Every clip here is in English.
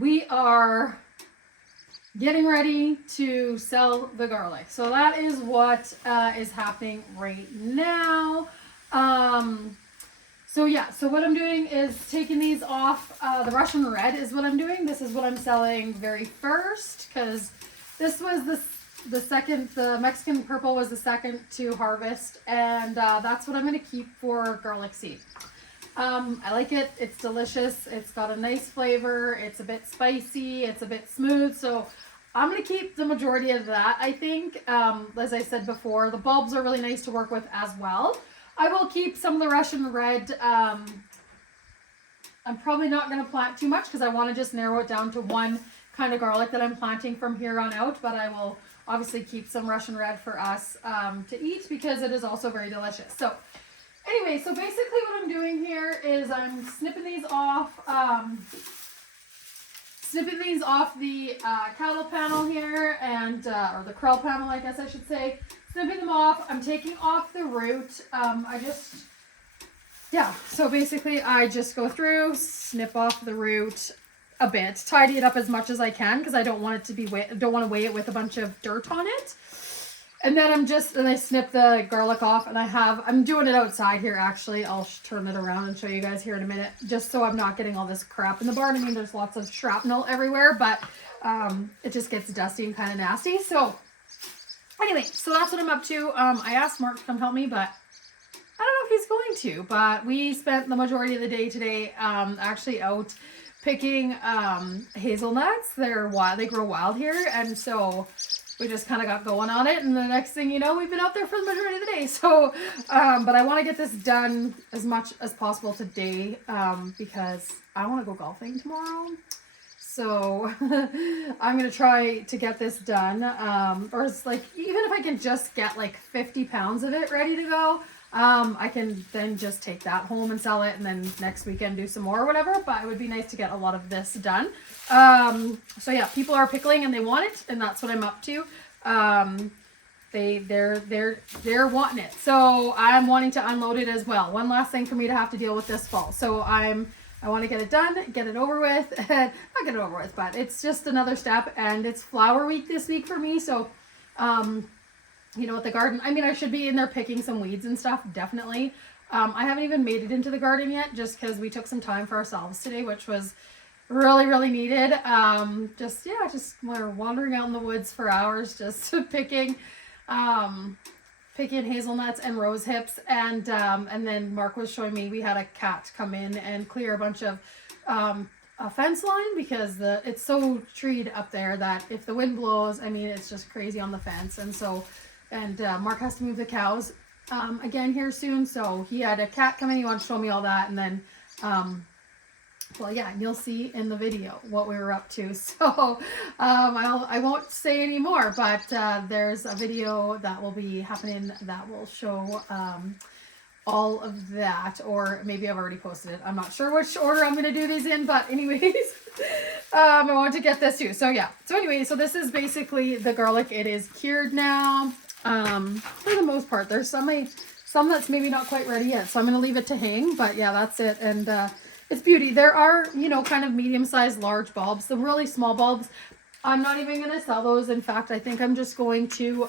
we are getting ready to sell the garlic. So that is what is happening right now. So yeah, so what I'm doing is taking these off. The Russian red is what I'm doing. This is what I'm selling very first, because this was the second. The Mexican purple was the second to harvest, and that's what I'm going to keep for garlic seed. I like it. It's delicious. It's got a nice flavor. It's a bit spicy. It's a bit smooth. So I'm going to keep the majority of that, I think. As I said before, the bulbs are really nice to work with as well. I will keep some of the Russian red. I'm probably not going to plant too much because I want to just narrow it down to one kind of garlic that I'm planting from here on out. But I will obviously keep some Russian red for us to eat because it is also very delicious. So anyway, so basically what I'm doing here is I'm snipping these off. Snipping these off the cattle panel here, and or the krill panel, I guess I should say. Snipping them off. I'm taking off the root. So basically I just go through, snip off the root a bit, tidy it up as much as I can because I don't want it to be don't want to weigh it with a bunch of dirt on it. And then I snip the garlic off, and I'm doing it outside here actually. I'll turn it around and show you guys here in a minute, just so I'm not getting all this crap in the barn. I mean, there's lots of shrapnel everywhere, but it just gets dusty and kind of nasty. So anyway, so that's what I'm up to. I asked Mark to come help me, but I don't know if he's going to. But we spent the majority of the day today actually out picking hazelnuts. They grow wild here, and so we just kind of got going on it, and the next thing you know, we've been out there for the majority of the day. So, but I want to get this done as much as possible today because I want to go golfing tomorrow. So I'm going to try to get this done. Or it's like, even if I can just get like 50 pounds of it ready to go, I can then just take that home and sell it, and then next weekend do some more or whatever. But it would be nice to get a lot of this done. So yeah, people are pickling and they want it, and that's what I'm up to. They're wanting it. So I'm wanting to unload it as well. One last thing for me to have to deal with this fall. So I want to get it done, get it over with, and not get it over with, but it's just another step, and it's flower week this week for me. So, with the garden, I mean, I should be in there picking some weeds and stuff, definitely. I haven't even made it into the garden yet, just because we took some time for ourselves today, which was really, really needed. Just we're wandering out in the woods for hours, just picking hazelnuts and rose hips, and then Mark was showing me we had a cat come in and clear a bunch of a fence line because it's so treed up there that if the wind blows, I mean, it's just crazy on the fence. And so Mark has to move the cows again here soon, so he had a cat come in. He wanted to show me all that, and then you'll see in the video what we were up to. So I won't say any more, but there's a video that will be happening that will show all of that, or maybe I've already posted it. I'm not sure which order I'm going to do these in, but anyways, I want to get this too. So yeah. So anyway, so this is basically the garlic. It is cured now. For the most part, there's some that's maybe not quite ready yet, so I'm going to leave it to hang, but yeah, that's it. And it's beauty. There are, kind of medium-sized large bulbs. The really small bulbs, I'm not even going to sell those. In fact, I think I'm just going to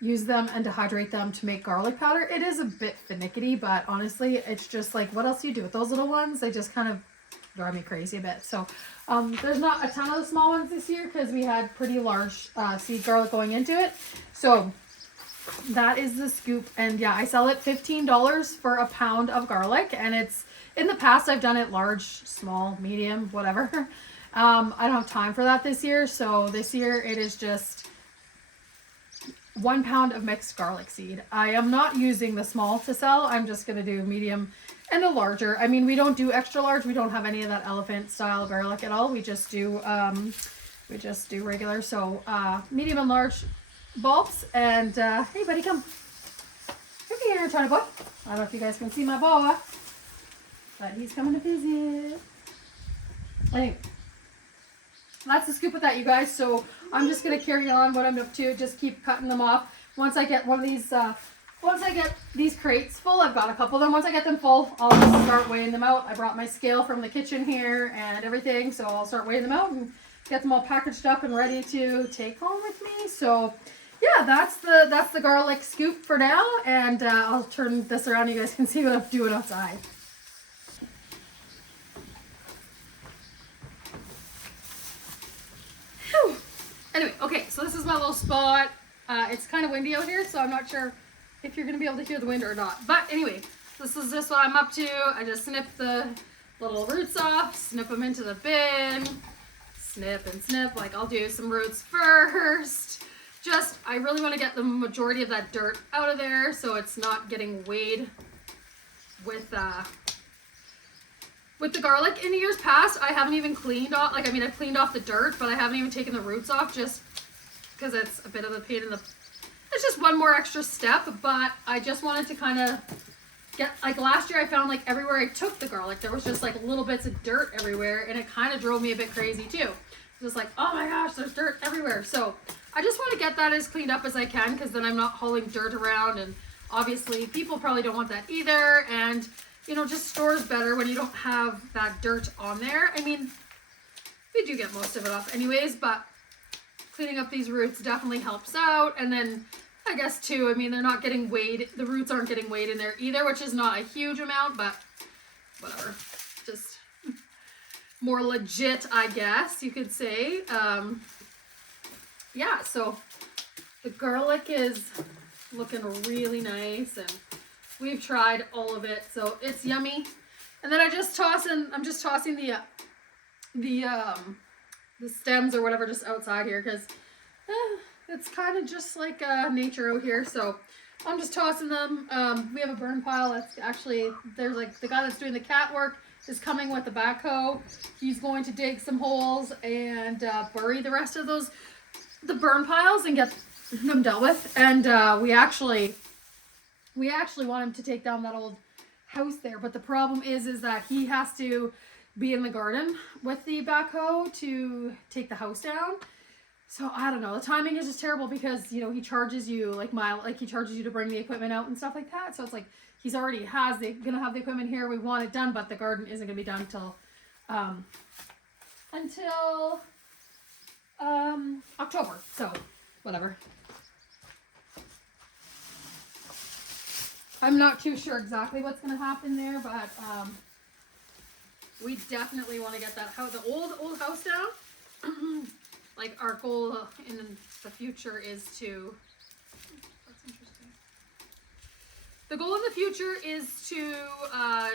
use them and dehydrate them to make garlic powder. It is a bit finicky, but honestly, it's just like, what else do you do with those little ones? They just kind of drive me crazy a bit. So there's not a ton of the small ones this year because we had pretty large seed garlic going into it. So that is the scoop. And yeah, I sell it $15 for a pound of garlic, and it's, in the past, I've done it large, small, medium, whatever. I don't have time for that this year. So this year it is just 1 pound of mixed garlic seed. I am not using the small to sell. I'm just going to do medium and a larger. I mean, we don't do extra large. We don't have any of that elephant style garlic at all. We just do regular. So medium and large bulbs. And hey, buddy, come. Come here, Tiny boy. I don't know if you guys can see my boy, but he's coming to visit. Anyway, that's the scoop with that, you guys. So I'm just going to carry on what I'm up to. Just keep cutting them off. Once I get one of these once I get these crates full, I've got a couple of them. Once I get them full, I'll just start weighing them out. I brought my scale from the kitchen here and everything, so I'll start weighing them out and get them all packaged up and ready to take home with me. So yeah, that's the garlic scoop for now, and I'll turn this around. You guys can see what I'm doing outside. Whew. Anyway, okay, so this is my little spot. It's kind of windy out here, so I'm not sure if you're going to be able to hear the wind or not. But anyway, this is just what I'm up to. I just snip the little roots off, snip them into the bin, snip and snip. Like, I'll do some roots first. Just, I really want to get the majority of that dirt out of there so it's not getting weighed with the garlic. In years past, I haven't even cleaned off, like, I mean, I've cleaned off the dirt, but I haven't even taken the roots off just because it's a bit of a pain in the, it's just one more extra step. But I just wanted to kind of get, like, last year I found like everywhere I took the garlic, there was just like little bits of dirt everywhere, and it kind of drove me a bit crazy too. Just like, oh my gosh, there's dirt everywhere. So I just want to get that as cleaned up as I can, because then I'm not hauling dirt around, and obviously people probably don't want that either. And you know, just stores better when you don't have that dirt on there. I mean, we do get most of it off anyways, but cleaning up these roots definitely helps out. And then I guess too, I mean, they're not getting weighed, the roots aren't getting weighed in there either, which is not a huge amount, but whatever, just more legit, I guess you could say. Yeah, so the garlic is looking really nice, and we've tried all of it, so it's yummy. And then I just toss in, I'm just tossing the stems or whatever just outside here, because it's kind of just like nature out here. So I'm just tossing them. We have a burn pile. That's actually, there's like the guy that's doing the cat work is coming with the backhoe. He's going to dig some holes and bury the rest of the burn piles and get them dealt with. And we actually want him to take down that old house there, but the problem is that he has to be in the garden with the backhoe to take the house down. So I don't know, the timing is just terrible, because you know, he charges you like he charges you to bring the equipment out and stuff like that. So it's like he's already gonna have the equipment here. We want it done, but the garden isn't gonna be done until October. So whatever. I'm not too sure exactly what's going to happen there, but we definitely want to get that house, the old house down. Like, our goal in the future is to, that's interesting. The goal in the future is to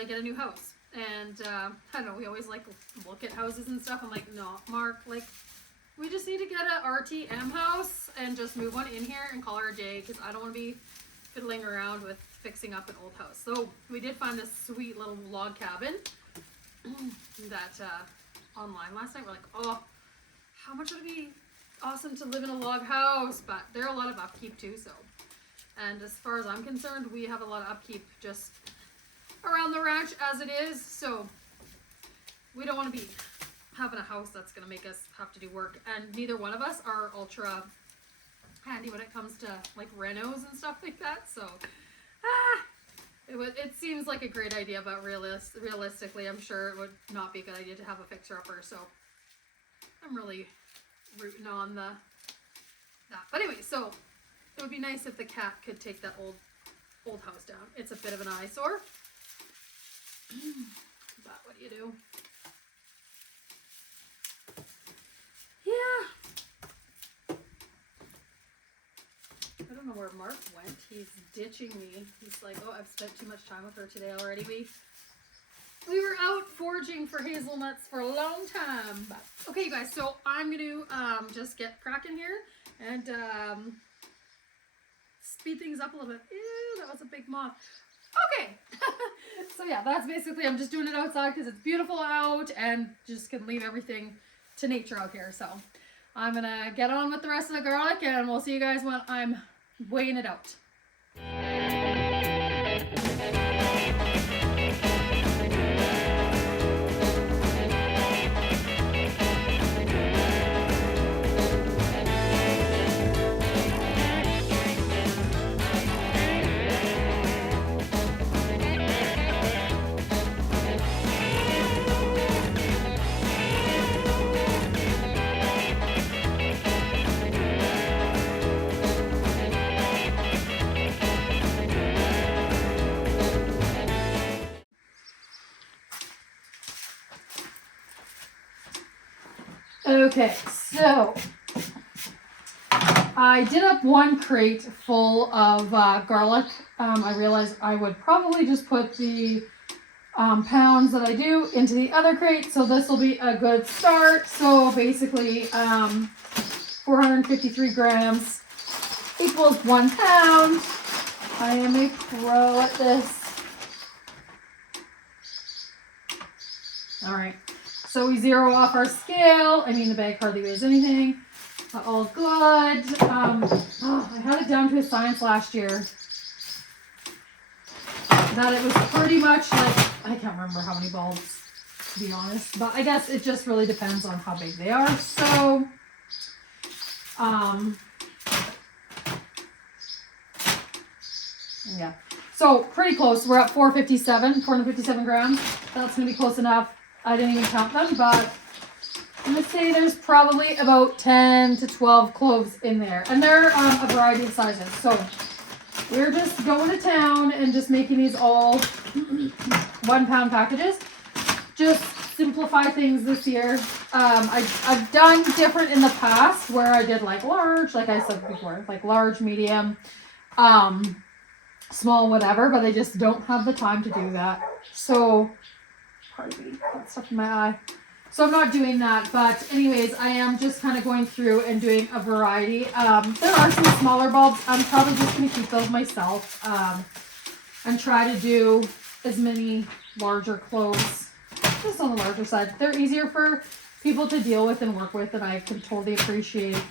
get a new house. And I don't know, we always like look at houses and stuff. I'm like, no, Mark, like, we just need to get a RTM house and just move one in here and call her a day, because I don't want to be fiddling around with fixing up an old house. So we did find this sweet little log cabin that online last night. We're like, oh, how much would it be awesome to live in a log house? But there are a lot of upkeep too. So, and as far as I'm concerned, we have a lot of upkeep just around the ranch as it is. So we don't want to be having a house that's going to make us have to do work. And neither one of us are ultra handy when it comes to like renos and stuff like that. So it seems like a great idea, but realistically, I'm sure it would not be a good idea to have a fixer-upper. So I'm really rooting on that. But anyway, so it would be nice if the cat could take that old house down. It's a bit of an eyesore. But what do you do? Yeah. I don't know where Mark went. He's ditching me. He's like, oh, I've spent too much time with her today already. We were out foraging for hazelnuts for a long time. But okay, you guys, so I'm going to just get cracking here and speed things up a little bit. Ew, that was a big moth. Okay. So yeah, that's basically, I'm just doing it outside because it's beautiful out and just can leave everything to nature out here. So I'm going to get on with the rest of the garlic, and we'll see you guys when I'm weighing it out. Okay, so I did up one crate full of garlic. I realized I would probably just put the pounds that I do into the other crate, so this will be a good start. So basically 453 grams equals 1 pound. I am a pro at this. All right, so we zero off our scale. I mean, the bag hardly weighs anything. All good. I had it down to a science last year that it was pretty much like, I can't remember how many bulbs, to be honest, but I guess it just really depends on how big they are. So, yeah, so pretty close. We're at 457 grams. That's gonna be close enough. I didn't even count them, but I'm gonna say there's probably about 10 to 12 cloves in there, and they're a variety of sizes. So we're just going to town and just making these all 1 pound packages. Just simplify things this year. I've done different in the past where I did like large, like I said before, like large, medium, small, whatever, but I just don't have the time to do that. So, pardon me, got stuff in my eye. So I'm not doing that, but anyways, I am just kind of going through and doing a variety. There are some smaller bulbs. I'm probably just going to keep those myself and try to do as many larger cloves, just on the larger side. They're easier for people to deal with and work with, and I can totally appreciate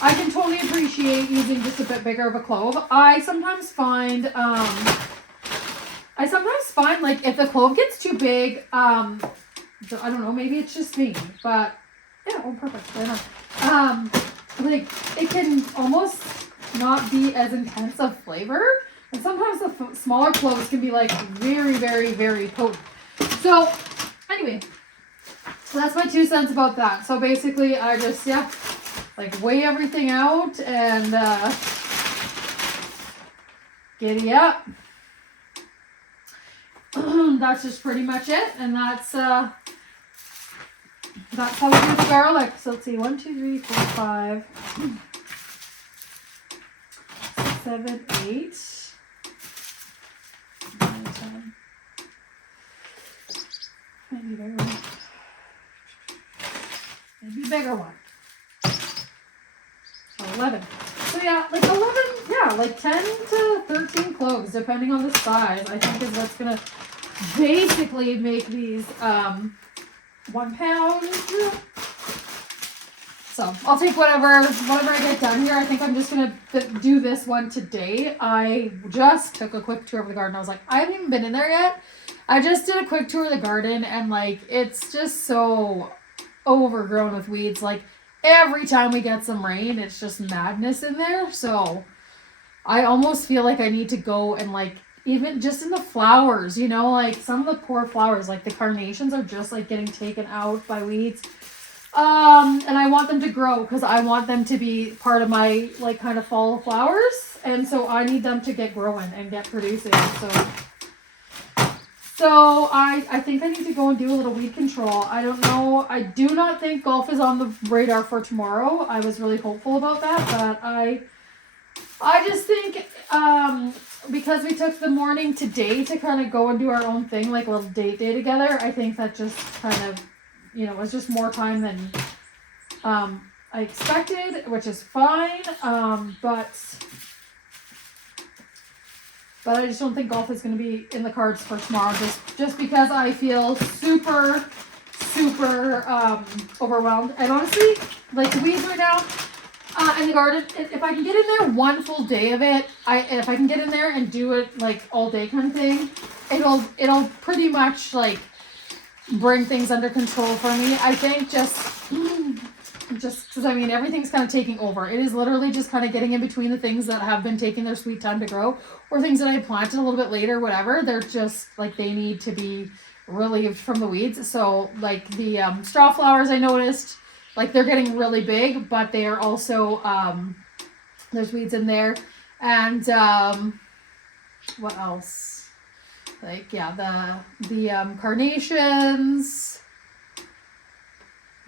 using just a bit bigger of a clove. I sometimes find like if the clove gets too big, I don't know, maybe it's just me, but yeah, oh, perfect, I know. Like it can almost not be as intense of flavor, and sometimes the smaller cloves can be like very, very, very potent. So anyway, so that's my 2 cents about that. So basically, I just like weigh everything out and giddy up. That's just pretty much it, and that's how we do the garlic. So let's see, 1, 2, 3, 4, 5, 6, 7, 8, 9, 10. Maybe bigger one. Maybe bigger one. So 11. So yeah, like 11, yeah, like 10 to 13 cloves, depending on the size, I think is what's gonna basically make these 1 pound. So I'll take whatever I get done here. I think I'm just gonna do this one today. I just took a quick tour of the garden. I was like, I haven't even been in there yet. I just did a quick tour of the garden, and like it's just so overgrown with weeds. Like every time we get some rain, it's just madness in there. So I almost feel like I need to go and like, even just in the flowers, you know, like some of the poor flowers, like the carnations are just like getting taken out by weeds. And I want them to grow because I want them to be part of my like kind of fall flowers. And so I need them to get growing and get producing. So I think I need to go and do a little weed control. I don't know. I do not think golf is on the radar for tomorrow. I was really hopeful about that, but I just think because we took the morning today to kind of go and do our own thing, like a little date day together, I think that just kind of, you know, was just more time than I expected, which is fine. But I just don't think golf is going to be in the cards for tomorrow, just because I feel super overwhelmed. And honestly, like the weeds right now in the garden, if I can get in there one full day of it, if I can get in there and do it like all day kind of thing, it'll pretty much like bring things under control for me. I think just because I mean everything's kind of taking over. It is literally just kind of getting in between the things that have been taking their sweet time to grow, or things that I planted a little bit later, whatever. They're just like they need to be relieved from the weeds. So like the straw flowers, I noticed like they're getting really big, but they are also there's weeds in there. And what else? Like yeah, the carnations.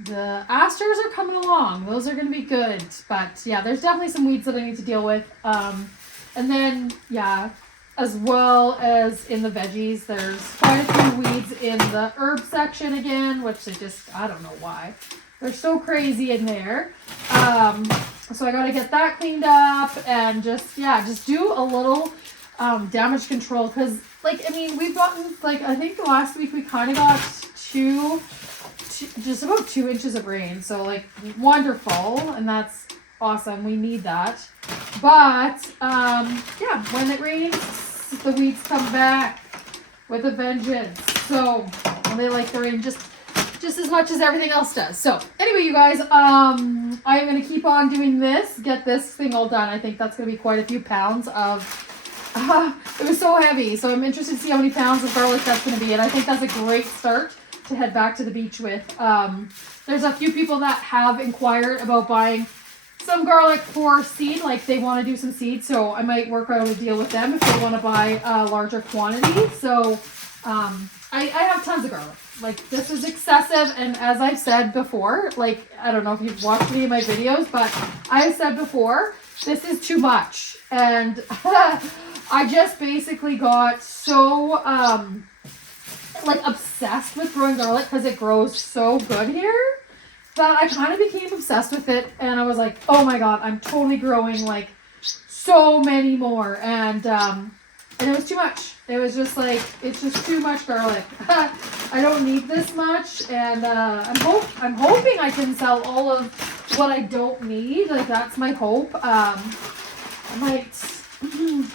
the asters are coming along. Those are going to be good. But yeah, there's definitely some weeds that I need to deal with. And then, yeah, as well as in the veggies, there's quite a few weeds in the herb section again, which I don't know why. They're so crazy in there. So I got to get that cleaned up and just do a little damage control. Because, like, I mean, we've gotten, like, I think last week we kind of got just about 2 inches of rain. So, like, wonderful. And that's awesome. We need that. But, yeah, when it rains, the weeds come back with a vengeance. So, they like the rain just as much as everything else does. So, anyway, you guys, I'm going to keep on doing this, get this thing all done. I think that's going to be quite a few pounds of, it was so heavy. So, I'm interested to see how many pounds of garlic that's going to be. And I think that's a great start to head back to the beach with. There's a few people that have inquired about buying some garlic for seed, like they want to do some seed, so I might work out a deal with them if they want to buy a larger quantity. So I have tons of garlic. Like, this is excessive, and as I've said before, like, I don't know if you've watched any of my videos, but I've said before, this is too much. And I just basically got so like obsessed with growing garlic because it grows so good here, that I kind of became obsessed with it, and I was like, oh my god, I'm totally growing like so many more, and it was too much. It was just like, it's just too much garlic. I don't need this much, and I'm hoping I can sell all of what I don't need. Like, that's my hope. I might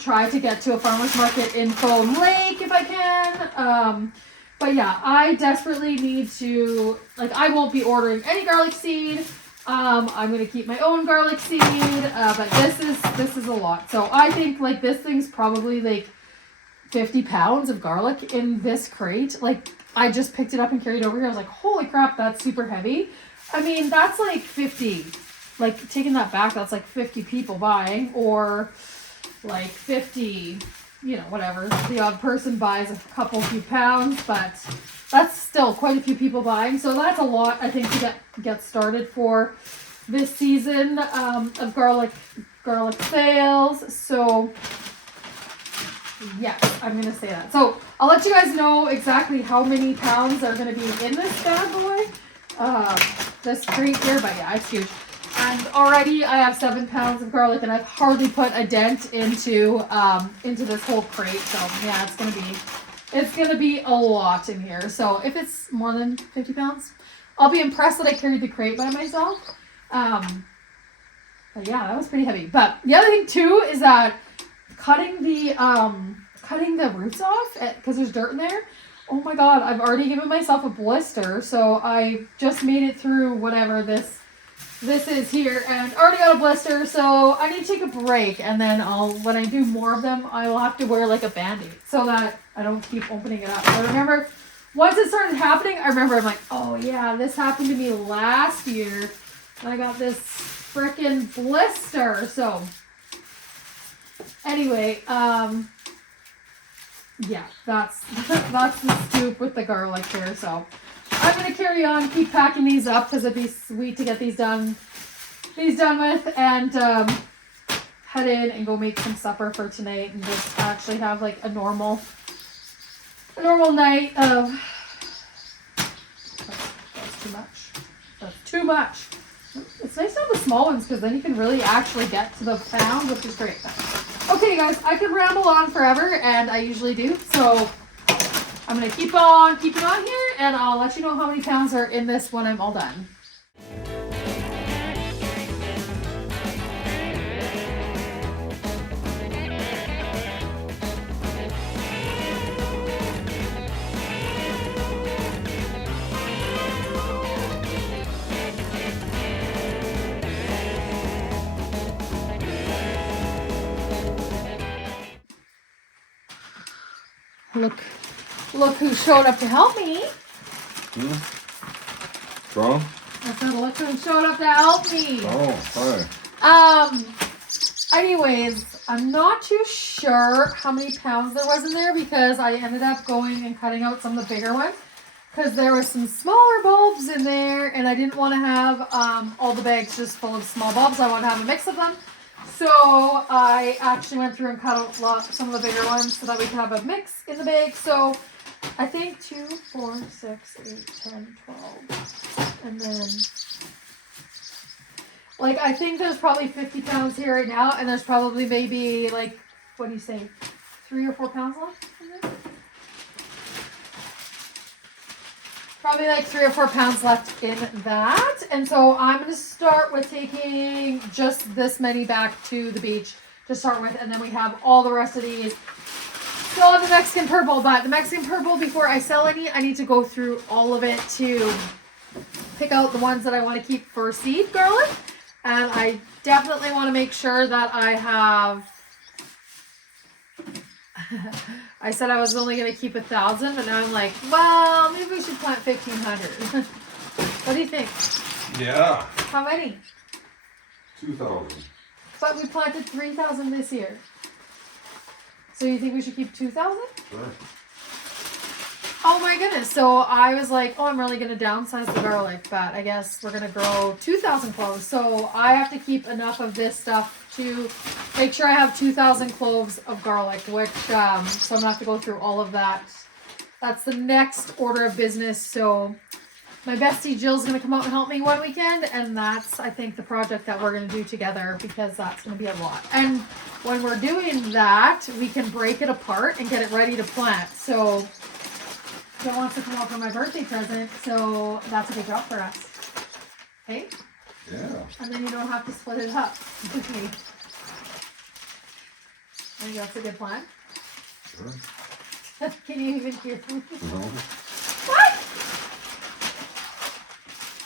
try to get to a farmer's market in Foam Lake if I can. But yeah, I desperately need to, like, I won't be ordering any garlic seed. I'm going to keep my own garlic seed, but this is a lot. So I think, like, this thing's probably like 50 pounds of garlic in this crate. Like, I just picked it up and carried it over here. I was like, holy crap, that's super heavy. I mean, that's like 50, like, taking that back, that's like 50 people buying, or like 50, you know, whatever, the odd person buys a few pounds, but that's still quite a few people buying. So that's a lot, I think, to get started for this season of garlic sales. So yes, I'm gonna say that. So I'll let you guys know exactly how many pounds are gonna be in this bad boy, this crate here. But yeah, it's huge. And already I have 7 pounds of garlic, and I've hardly put a dent into this whole crate. So yeah, it's gonna be a lot in here. So if it's more than 50 pounds, I'll be impressed that I carried the crate by myself. But yeah, that was pretty heavy. But the other thing too is that cutting the roots off, because there's dirt in there. Oh my god, I've already given myself a blister. So I just made it through whatever this is here, and already got a blister, so I need to take a break, and then when I do more of them, I will have to wear like a band-aid so that I don't keep opening it up. I remember once it started happening, I'm like, oh yeah, this happened to me last year, and I got this freaking blister. So anyway, yeah, that's the scoop with the garlic here. So I'm going to carry on, keep packing these up, because it'd be sweet to get these done with, and head in and go make some supper for tonight, and just actually have like a normal night of, that's too much. That's too much. It's nice to have the small ones, because then you can really actually get to the pound, which is great. Okay, guys, I could ramble on forever, and I usually do, so I'm going to keep on keeping on here, and I'll let you know how many pounds are in this when I'm all done. Look who showed up to help me. Wrong? I said, look who showed up to help me. Oh, hi. Anyways, I'm not too sure how many pounds there was in there, because I ended up going and cutting out some of the bigger ones, because there was some smaller bulbs in there, there, and I didn't want to have all the bags just full of small bulbs. I want to have a mix of them. So I actually went through and cut out some of the bigger ones so that we can have a mix in the bag. So I think 2, 4, 6, 8, 10, 12, and then like I think there's probably 50 pounds here right now, and there's probably maybe like, what do you say, 3 or 4 pounds left in there? Probably like 3 or 4 pounds left in that. And so I'm going to start with taking just this many back to the beach to start with. And then we have all the rest of these still in the Mexican purple. But the Mexican purple, before I sell any, I need to go through all of it to pick out the ones that I want to keep for seed garlic. And I definitely want to make sure that I have... I said I was only going to keep 1,000, but now I'm like, well, maybe we should plant 1,500. What do you think? Yeah. How many? 2,000. But we planted 3,000 this year. So you think we should keep 2,000? Sure. Oh my goodness. So I was like, oh, I'm really going to downsize the garlic, but I guess we're going to grow 2,000 cloves. So I have to keep enough of this stuff to make sure I have 2,000 cloves of garlic, which, so I'm going to have to go through all of that. That's the next order of business. So my bestie Jill's going to come out and help me one weekend. And that's, I think, the project that we're going to do together, because that's going to be a lot. And when we're doing that, we can break it apart and get it ready to plant. So Jill wants to come out for my birthday present, so that's a big job for us. Hey? Yeah. And then you don't have to split it up with me. I think that's a good plan. Sure. Can you even hear me? No. What?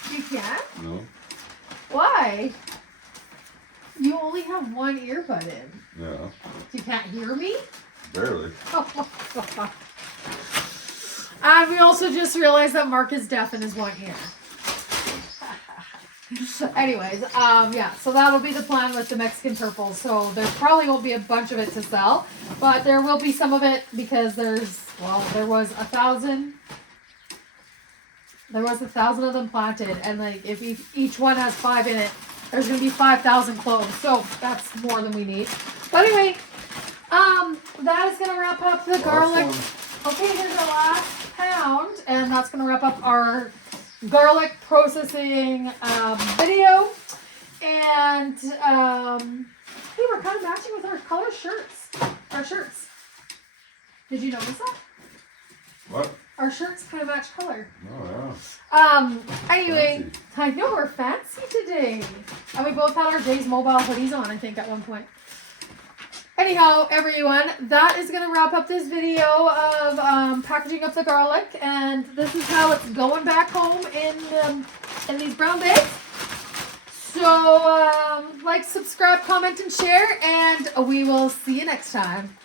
You can't? No. Why? You only have one earbud in. Yeah. You can't hear me? Barely. Oh my god. And we also just realized that Mark is deaf in his one ear. Anyways, yeah, so that'll be the plan with the Mexican purple. So there probably won't be a bunch of it to sell, but there will be some of it because there was 1,000. There was 1,000 of them planted, and like if each one has 5 in it, there's gonna be 5,000 cloves. So that's more than we need. But anyway, that is gonna wrap up the garlic. Okay, here's our last pound, and that's going to wrap up our garlic processing video. And hey, we're kind of matching with our color shirts. Our shirts. Did you notice that? What? Our shirts kind of match color. Oh, yeah. Anyway, Fancy. I know we're fancy today. And we both had our Jay's Mobile hoodies on, I think, at one point. Anyhow, everyone, that is going to wrap up this video of packaging up the garlic, and this is how it's going back home in these brown bags. So, like, subscribe, comment, and share, and we will see you next time.